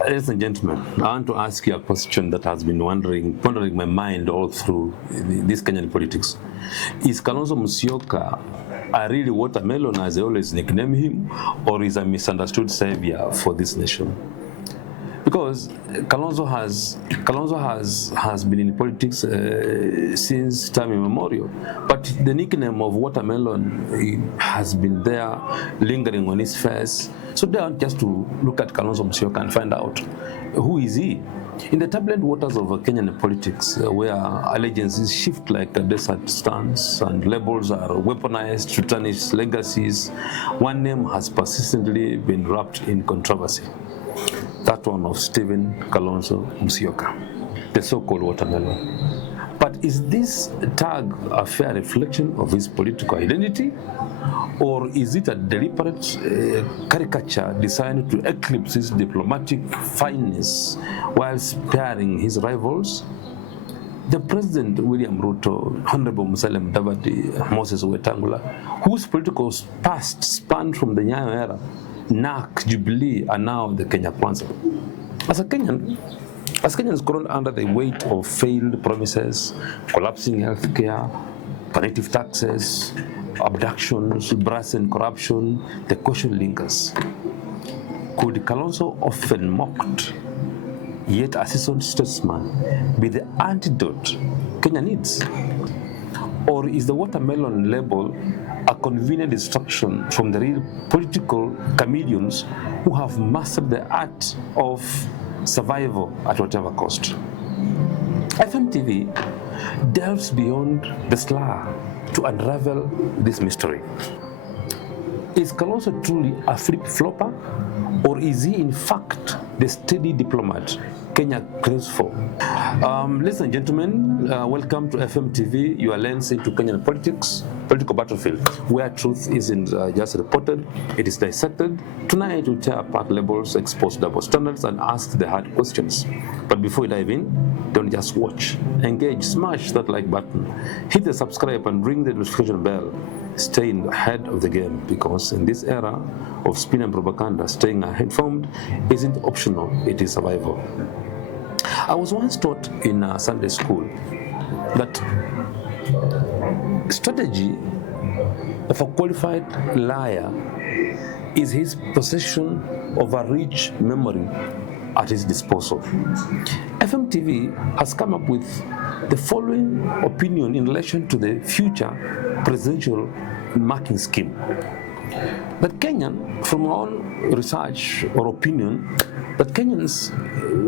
Ladies and gentlemen, I want to ask you a question that has been wandering my mind all through this Kenyan politics. Is Kalonzo Musyoka a really watermelon, as they always nickname him, or is a misunderstood savior for this nation? Because Kalonzo has been in politics since time immemorial, but the nickname of watermelon has been there, lingering on his face. So they want just to look at Kalonzo Musyoka and find out who is he. In the turbulent waters of Kenyan politics, where allegiances shift like a desert sands and labels are weaponized to tarnish legacies, one name has persistently been wrapped in controversy. That one of Stephen Kalonzo Musyoka, the so-called watermelon. But is this tag a fair reflection of his political identity, or is it a deliberate caricature designed to eclipse his diplomatic fineness while sparing his rivals? The President William Ruto, Honorable Musalia Mudavadi, Moses Wetangula, whose political past spanned from the Nyayo era, NARC, Jubilee, and now the Kenya Kwanza. As Kenyans groaned under the weight of failed promises, collapsing healthcare, punitive taxes, abductions, brazen corruption, the question lingers. Could Kalonzo, often mocked, yet a seasoned statesman, be the antidote Kenya needs? Or is the watermelon label a convenient distraction from the real political chameleons who have mastered the art of survival at whatever cost? FMtv delves beyond the slur to unravel this mystery. Is Kalonzo truly a flip-flopper, or is he in fact the steady diplomat Kenya craves for? Ladies and gentlemen, welcome to FMtv, your lens into Kenyan political battlefield, where truth isn't just reported, it is dissected. Tonight we'll tear apart labels, expose double standards, and ask the hard questions. But before we dive in, don't just watch, engage, smash that like button, hit the subscribe and ring the notification bell. Stay ahead of the game, because in this era of spin and propaganda, staying ahead informed isn't optional, it is survival. I was once taught in Sunday school that strategy of a qualified liar is his possession of a rich memory at his disposal. FMtv has come up with the following opinion in relation to the future presidential marking scheme. That Kenyan, from our own research or opinion, that Kenyans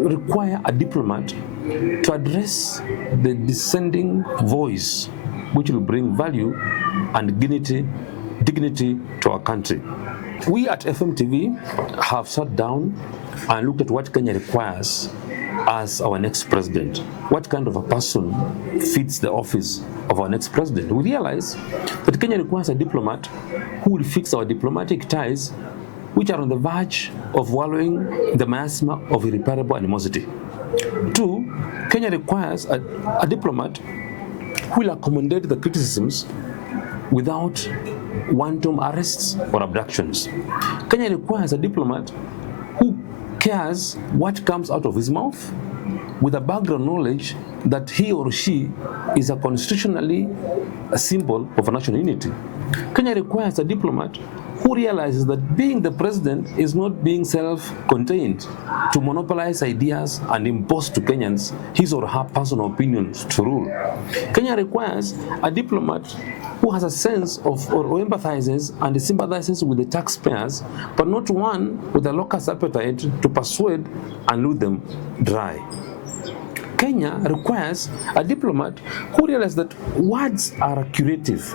require a diplomat to address the dissenting voice, which will bring value and dignity to our country. We at FMtv have sat down and looked at what Kenya requires as our next president. What kind of a person fits the office of our next president? We realize that Kenya requires a diplomat who will fix our diplomatic ties, which are on the verge of wallowing the miasma of irreparable animosity. 2, Kenya requires a diplomat who will accommodate the criticisms without wanton arrests or abductions. Kenya requires a diplomat who cares what comes out of his mouth, with a background knowledge that he or she is constitutionally a symbol of national unity. Kenya requires a diplomat who realizes that being the president is not being self-contained to monopolize ideas and impose to Kenyans his or her personal opinions to rule. Kenya requires a diplomat who has a sense of or empathizes and sympathizes with the taxpayers, but not one with a locus appetite to persuade and lead them dry. Kenya requires a diplomat who realizes that words are curative,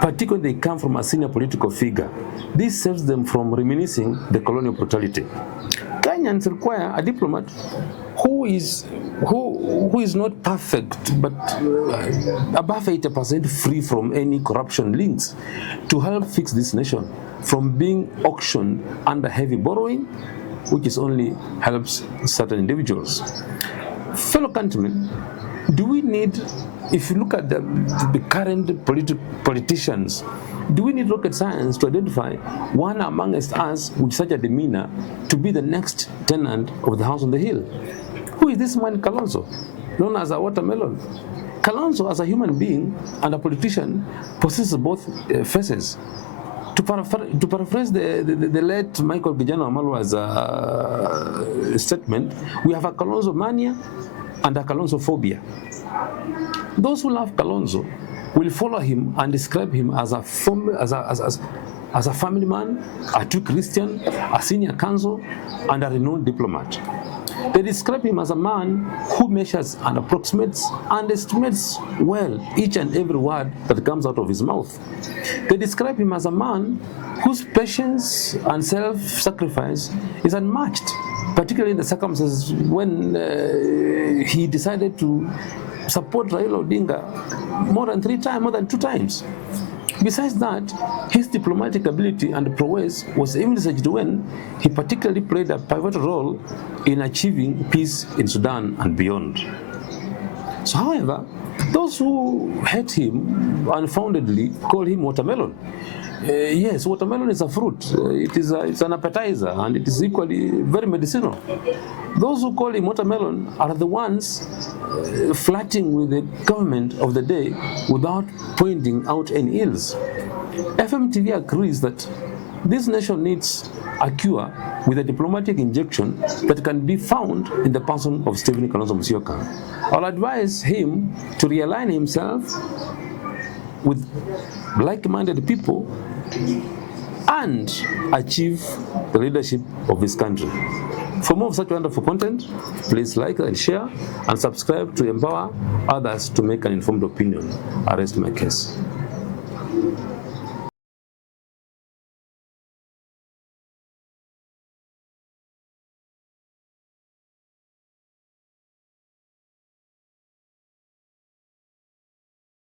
particularly when they come from a senior political figure. This saves them from reminiscing the colonial brutality. Kenyans require a diplomat who is not perfect, but above 80% free from any corruption links, to help fix this nation from being auctioned under heavy borrowing, which only helps certain individuals. Fellow countrymen, do we need, if you look at the current politicians Do we need rocket science to identify one amongst us with such a demeanor to be the next tenant of the house on the hill? Who is this man Kalonzo, known as a watermelon? Kalonzo, as a human being and a politician, possesses both faces. To paraphrase the late Michael Kijana Wamalwa's statement, we have a Kalonzo mania and a Kalonzo phobia. Those who love Kalonzo will follow him and describe him as a family man, a true Christian, a senior counsel, and a renowned diplomat. They describe him as a man who measures and approximates and estimates well each and every word that comes out of his mouth. They describe him as a man whose patience and self-sacrifice is unmatched, particularly in the circumstances when he decided to support Raila Odinga more than 2 times. Besides that, his diplomatic ability and prowess was envisaged when he particularly played a pivotal role in achieving peace in Sudan and beyond. So, however, those who hate him unfoundedly call him watermelon. Yes, watermelon is a fruit. It's an appetizer, and it is equally very medicinal. Those who call him watermelon are the ones flirting with the government of the day without pointing out any ills. FMtv agrees that this nation needs a cure with a diplomatic injection that can be found in the person of Stephen Kalonzo Musyoka. I'll advise him to realign himself with like-minded people and achieve the leadership of this country. For more of such wonderful content, please like and share and subscribe to empower others to make an informed opinion. I rest my case.